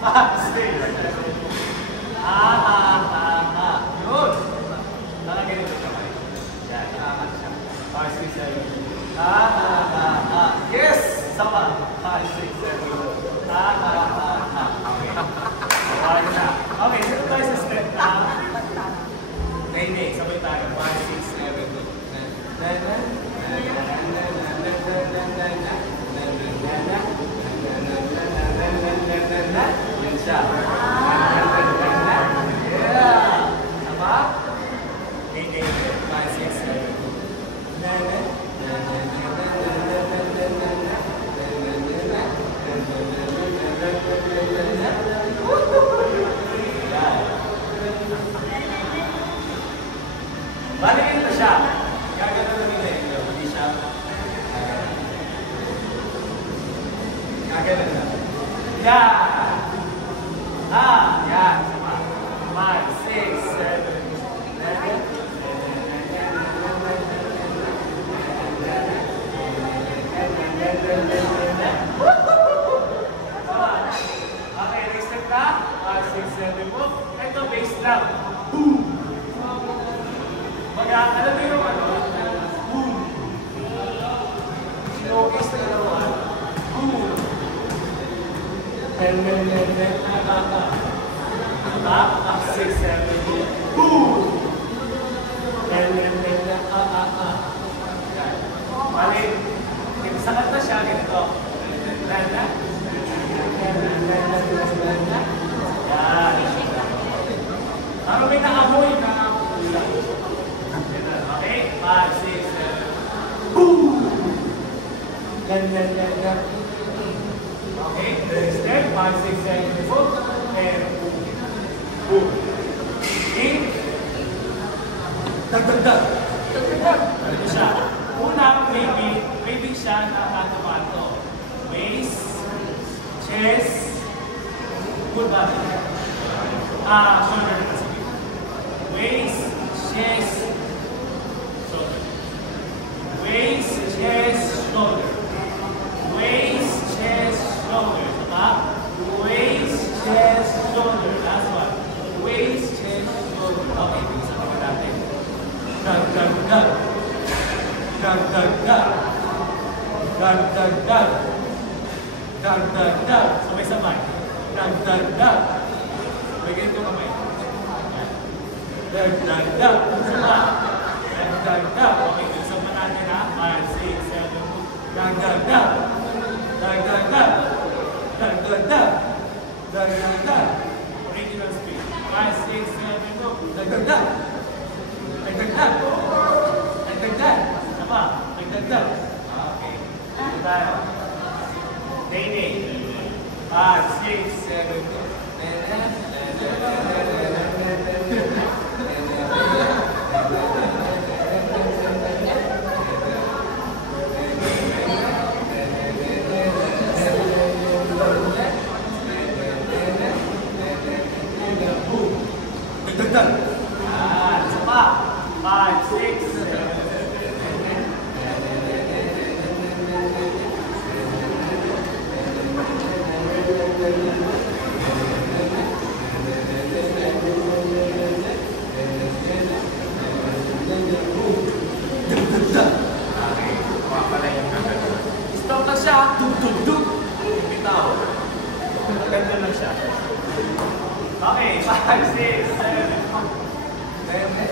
6, 7. Yun. Nakaganito kamay. Yan, nakakat siya. 5, 6, 7. Yes! Sama. 5, 6, 7. Okay. Wala na. Okay, sino tayo sa step na? Nay, sabay tayo. 5, 6, 7. Yan siya. Yeah! Sama? Nay, 5, 6, 7. Balikin na siya. Gagano na nila yun. Hindi siya. Gagano na. Yan! Yan. 5, 6, 7. Okay, next step na. 5, 6, 7 po. Ito, base lang. Boom! Alam mo yung ano? Boom! Sinokis na naman. Boom! Up, 6, 7. Boom! Balik. Sakat na siya. Ganito. Yan. Parang may naamoy na ulang. Okay? 5, 6, 7. Boom! Yan. Okay? Next step. 5, 6, 7. Boom. And boom. Okay? Dagdag. Ano siya? Una, maybe siya na pato-pato. Waist, chest, good body. Shoulder na kasi. Waist, chest, shoulder. Waist, chest, shoulder. Waist, chest, shoulder. Diba? Waist, chest, shoulder. Last one. Waist, chest, shoulder. Okay, bisa ka natin. Dagdag. Sabay-sabay. Dagdag. Bigyan ito kamay. Dagdag. Okay, isa pa natin ha. 5, 6, 7. Dagdag. Original speed. 5, 6, 7, go. Dagdag. Sama. Dagdag. Okay. Ito tayo. Day. 5, 6, 7, go. Dagdag. Isa pa. 5, 6, 7. Stop na siya. Dug. Bitaw. Maganda lang siya. Okay, 5, 6, 7.